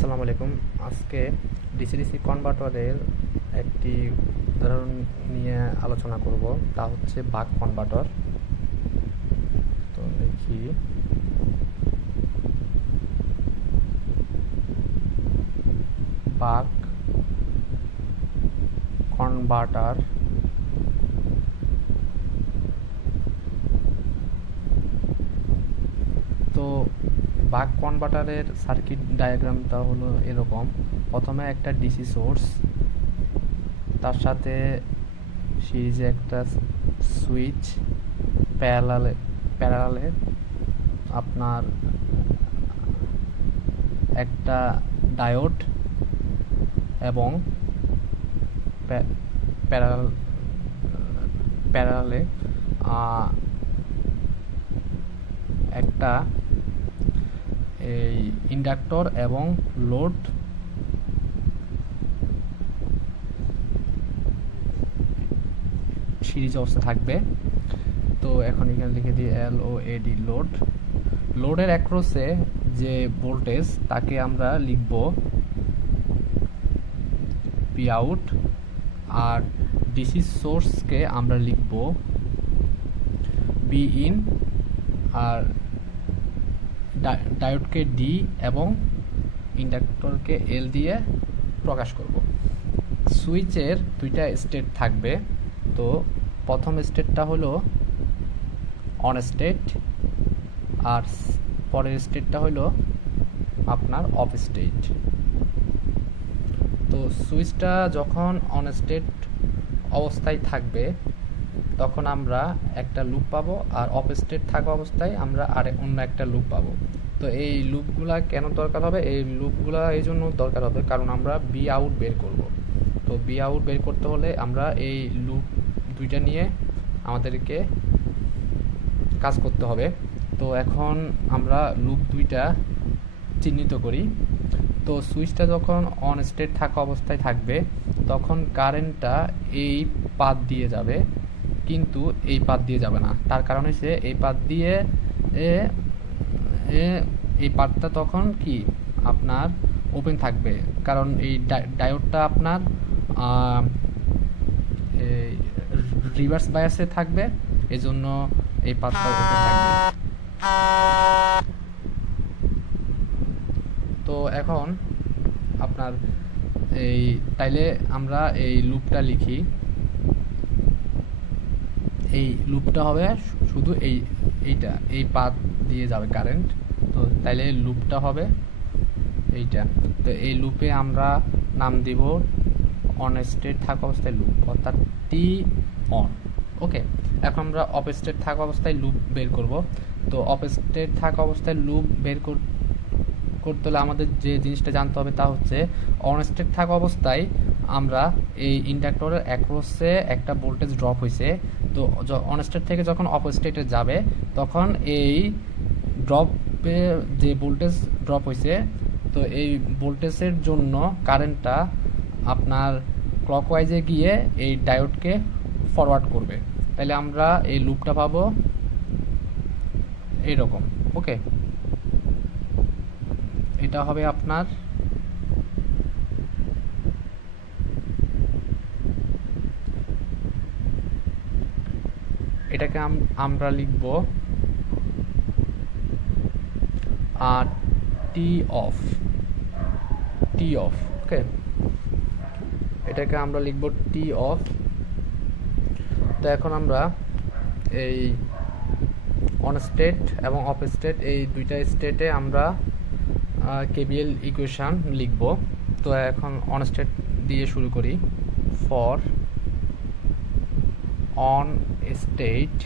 আসসালামু আলাইকুম। আজকে ডিসি-ডিসি কনভার্টারের একটি উদাহরণ নিয়ে আলোচনা করব, তা হচ্ছে বাক কনভার্টার। তো দেখি, বাক কনভার্টার। তো বাক কনভার্টারের সার্কিট ডায়াগ্রামটা হলো এরকম। প্রথমে একটা ডিসি সোর্স, তার সাথে সিরিজে একটা সুইচ, প্যারালালে আপনার একটা ডায়োড এবং প্যারালালে একটা এই ইন্ডাক্টর এবং লোড সিরিজ অবস্থা থাকবে। তো এখন এখানে লিখে দিই LOAD, লোডের অ্যাক্রসে যে ভোল্টেজ তাকে আমরা লিখব পি আউট, আর ডিসি সোর্সকে আমরা লিখব বি ইন, আর ডায়োডকে ডি এবং ইন্ডাক্টরকে এল দিয়ে প্রকাশ করব। সুইচের দুইটা স্টেট থাকবে। তো প্রথম স্টেটটা হলো অন স্টেট, আর পরের স্টেটটা হলো আপনার অফ স্টেট। তো সুইচটা যখন অন স্টেট অবস্থায় থাকবে তখন আমরা একটা লুপ পাবো, আর অফ স্টেট থাকা অবস্থায় আমরা অন্য একটা লুপ পাবো। তো এই লুপগুলা কেন দরকার হবে? এই লুপগুলা এই জন্য দরকার হবে কারণ আমরা বি আউট বের করব। তো বি আউট বের করতে হলে আমরা এই লুপ দুইটা নিয়ে আমাদেরকে কাজ করতে হবে। তো এখন আমরা লুপ দুইটা চিহ্নিত করি। তো সুইচটা যখন অন স্টেট থাকা অবস্থায় থাকবে তখন কারেন্টটা এই পাথ দিয়ে যাবে, কিন্তু এই পাথ দিয়ে যাবে না। তার কারণ হচ্ছে এই পাথ দিয়ে এই পাথটা তখন কি আপনার ওপেন থাকবে, কারণ এই ডায়োডটা আপনার রিভার্স বায়াসে থাকবে, এজন্য এই পাথটা ওপেন থাকবে। তো এখন আপনার তাইলে আমরা এই লুপটা লিখি। এই লুপটা হবে শুধু এই পাথ দিয়ে যাবে কারেন্ট। তো তাইলে লুপটা হবে এইটা। তো এই লুপে আমরা নাম দিব অন স্টেট থাকা অবস্থায় লুপ, অর্থাৎ টি অন। ওকে, এখন আমরা অফ স্টেট থাকা অবস্থায় লুপ বের করব। তো অফ স্টেট থাকা অবস্থায় লুপ বের করতে হলে আমাদের যে জিনিসটা জানতে হবে তা হচ্ছে অন স্টেট থাকা অবস্থায় আমরা এই ইন্ডাক্টরের অ্যাক্রসে একটা ভোল্টেজ ড্রপ হয়েছে। তো অন স্টেট থেকে যখন অফ স্টেটে যাবে তখন এই ড্রপে যে ভোল্টেজ ড্রপ হয়েছে, তো এই ভোল্টেজের জন্য কারেন্টটা আপনার ক্লকওয়াইজে গিয়ে এই ডায়োডকে ফরওয়ার্ড করবে। তাহলে আমরা এই লুপটা পাবো এইরকম। ওকে, এটা হবে আপনার এটাকে আমরা লিখব টি অফ। ওকে, এটাকে আমরা লিখব টি অফ। তো এখন আমরা এই অন স্টেট এবং অফ স্টেট এই দুইটা স্টেটে আমরা কেবিএল ইকুয়েশন লিখব। তো এখন অন স্টেট দিয়ে শুরু করি। For on state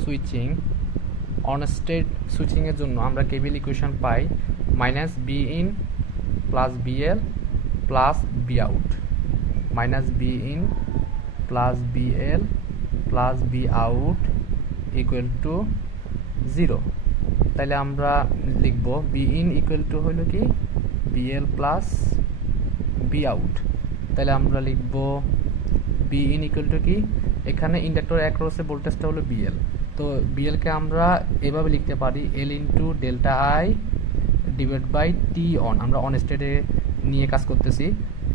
switching, on state সুইচিংয়ের জন্য আমরা কেবিএল ইকুয়েশন পাই minus B in plus BL plus B out, minus B in plus BL plus B out equal to 0। তাহলে আমরা লিখব বি ইন ইকুয়াল টু হলো কি বিএল প্লাস বি আউট। তাহলে আমরা লিখব বি ইন ইকুয়াল টু কি এখানে ইন্ডাক্টর অ্যাক্রসে ভোল্টেজটা হলো বিএল। তো বিএলকে আমরা এভাবে লিখতে পারি L into delta I divide by T on, আমরা অন স্টেটে নিয়ে কাজ করতেছি।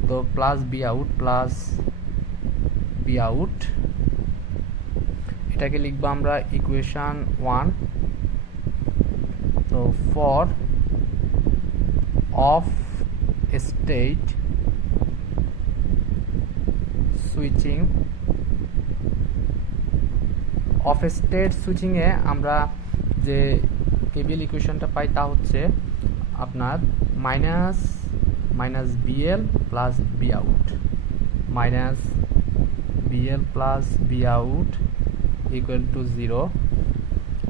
তো প্লাস বি আউট, এটাকে লিখবো আমরা ইকুয়েশন 1। তো for off state switching, off state সুইচিংয়ে আমরা যে কেবিএল ইকুয়েশনটা পাই তা হচ্ছে আপনার minus BL plus B out, minus BL plus B out equal to 0।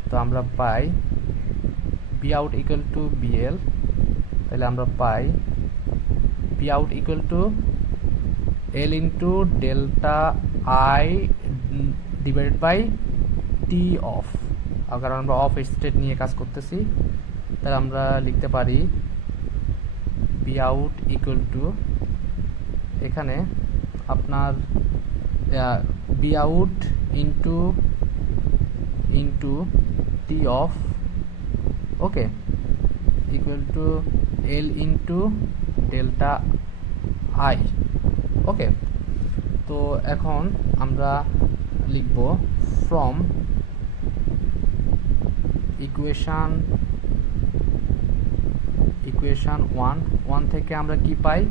তো আমরা পাই B out equal to BL, তাহলে আমরা পাই B out equal to L into delta I divided by T off. কারণ আমরা অফ স্টেট নিয়ে কাজ করতেছি, তাহলে আমরা লিখতে পারি বি আউট ইকুয়াল টু, এখানে আপনার B out into T off, okay, equal to L into delta I, okay. তো এখন আমরা লিখব ফ্রম ইকুয়েশন 1 থেকে আমরা কি পাই,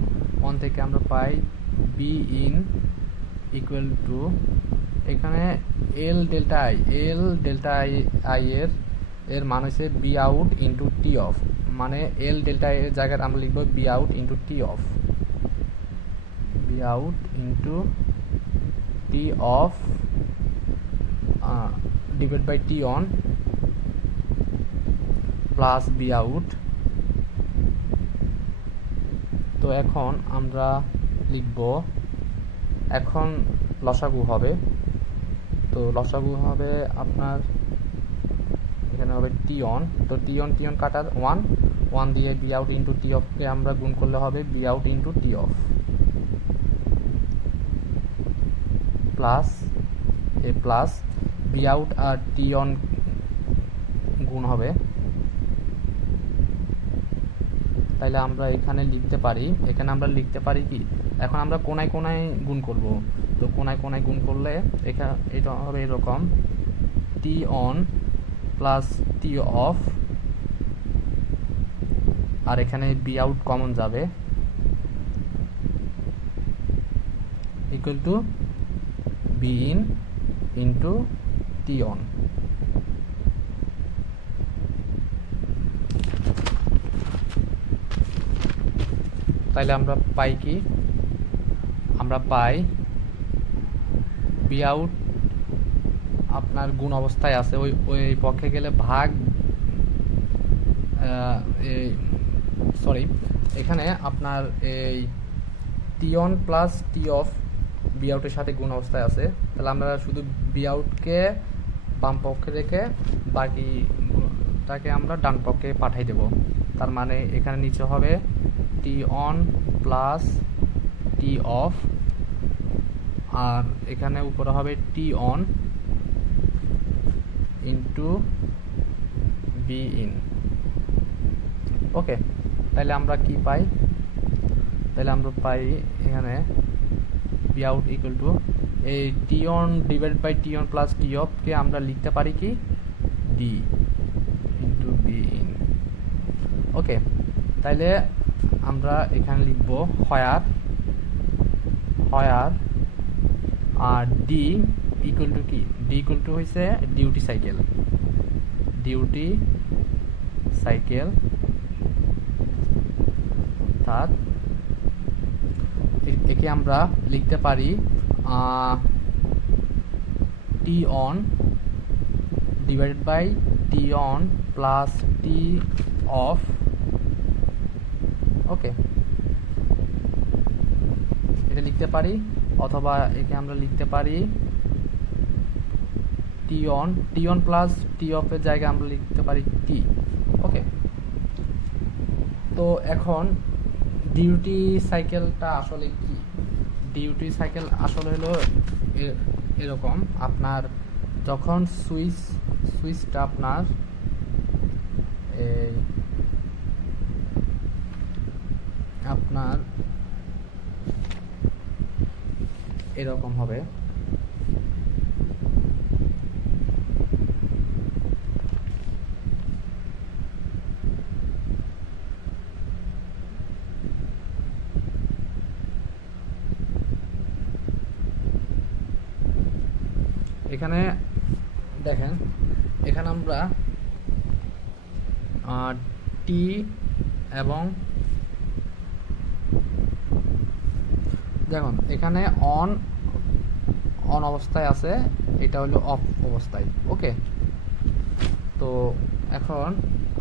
1 থেকে আমরা পাই বি ইন ইকুয়াল টু, এখানে এল ডেল্টা আই এর মান হচ্ছে B out into T off, মানে এল ডেল্টা আই এর জায়গায় আমরা লিখব B out into T off, B out into T off divide by T on plus B out. তো এখন আমরা লিখব, এখন লসাগু হবে, তো লসাগু হবে আপনার এখানে হবে টি অন, তো টি অন কাটা 1 দিয়ে বি আউট ইন্টু টি অফকে আমরা গুণ করলে হবে B out into T off plus B out আর টি অন গুণ হবে, তাইলে আমরা এখানে লিখতে পারি কি, এখন আমরা কোনায় গুণ করব। তো কোনায় গুণ করলে এখানে এটা হবে এরকম টি অন প্লাস টি অফ, আর এখানে বি আউট কমন যাবে, equal to be in into T on. তাইলে আমরা পাই কি, আমরা পাই বি আউট আপনার গুণ অবস্থায় আছে, ওই পক্ষে গেলে ভাগ, এখানে আপনার এই T on plus T off B আউটের সাথে গুণ অবস্থায় আছে, তাহলে আমরা শুধু বি আউটকে বাম পক্ষে রেখে বাকিটাকে আমরা ডান পক্ষে পাঠাই দেব। তার মানে এখানে নিচে হবে T on plus T of, আর এখানে উপরে হবে T on into B in, ওকে। তাহলে আমরা কি পাই, এখানে বি আউট ইকুয়াল টু এই T on divide by T on plus T off কে আমরা লিখতে পারি কি D into B in, okay. তাইলে আমরা এখানে লিখব হোয়ার আর ডি ইকুয়াল টু কি, ডি ইকুয়াল টু হয়েছে ডিউটি সাইকেল, অর্থাৎ একে আমরা লিখতে পারি T on divided by T on plus T off, okay, এটা লিখতে পারি। অথবা একে আমরা লিখতে পারি T on plus T off এর জায়গায় আমরা লিখতে পারি টি, ওকে। তো এখন ডিউটি সাইকেলটা আসলে কি, ডিউটি সাইকেল আসলে হলো এরকম আপনার যখন সুইচটা আপনার এই আপনার এরকম হবে। এখানে দেখেন, এখানে আমরা টি এবং দেখুন এখানে অন অবস্থায় আছে, এটা হলো অফ অবস্থায়। ওকে, তো এখন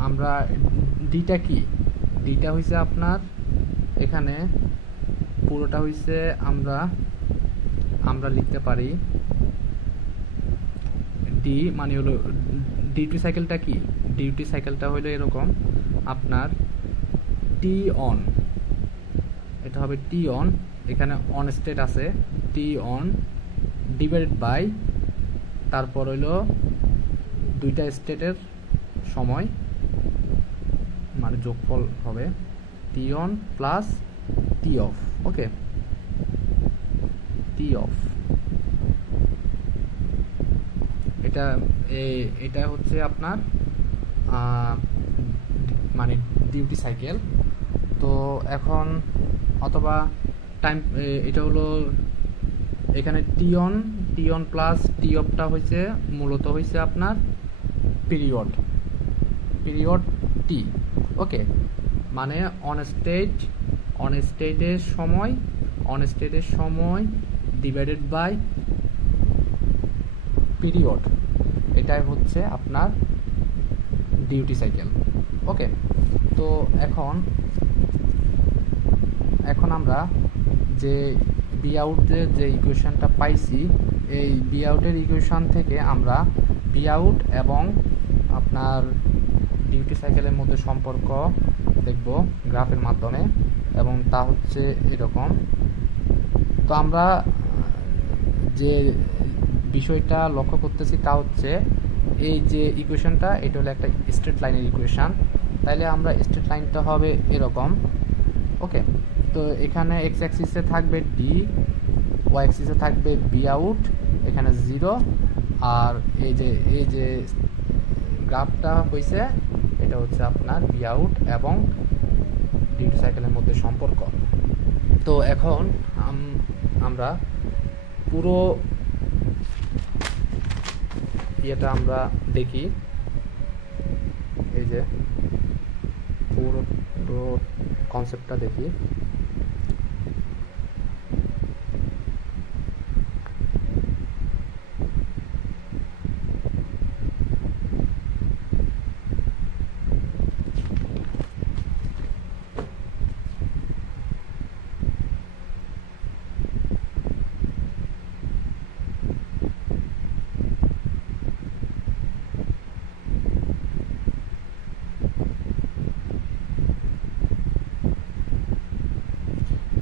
আমরা ডিটা কি, ডিটা হইছে আপনার এখানে পুরোটা হইছে আমরা লিখতে পারি ডি মানে হলো ডিউটি সাইকেলটা কি, ডিউটি সাইকেলটা হলো এরকম আপনার টি অন, এটা হবে টি অন, এখানে অন স্টেট আছে টি অন ডিভাইডেড বাই তারপর হইলো দুইটা স্টেটের সময় মানে যোগফল হবে T on plus T off. Okay, T off এটা হচ্ছে আপনার মানে ডিউটি সাইকেল। তো এখন অথবা টাইম এটা হলো এখানে টি অন প্লাস টি অফটা হয়েছে মূলত হয়েছে আপনার পিরিয়ড টি। ওকে, মানে অন স্টেটের সময় ডিভাইডেড বাই পিরিয়ড, এটাই হচ্ছে আপনার ডিউটি সাইকেল। ওকে, তো এখন আমরা যে বি আউটের যে ইকুয়েশনটা পাইছি, এই বি আউটের ইকুয়েশন থেকে আমরা বি আউট এবং আপনার ডিউটি সাইকেলের মধ্যে সম্পর্ক দেখব গ্রাফের মাধ্যমে, এবং তা হচ্ছে এরকম। তো আমরা যে বিষয়টা লক্ষ্য করতেছি তা হচ্ছে এই যে ইকুয়েশনটা, এটা হলো একটা স্ট্রেট লাইনের ইকুয়েশন, তাইলে আমরা স্ট্রেট লাইনটা হবে এরকম। ওকে, তো এখানে এক্স অ্যাক্সিসে থাকবে ডি, ওয়াই অ্যাক্সিসে থাকবে বি আউট, এখানে 0, আর এই যে গ্রাফটা হয়েছে এটা হচ্ছে আপনার বি আউট এবং ডিউটি সাইকেলের মধ্যে সম্পর্ক। তো এখন আমরা পুরো ইয়েটা আমরা দেখি, এই যে পুরো কনসেপ্টটা দেখি।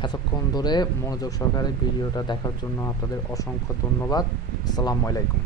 এতক্ষণ ধরে মনোযোগ সহকারে ভিডিওটা দেখার জন্য আপনাদের অসংখ্য ধন্যবাদ। আসসালামু আলাইকুম।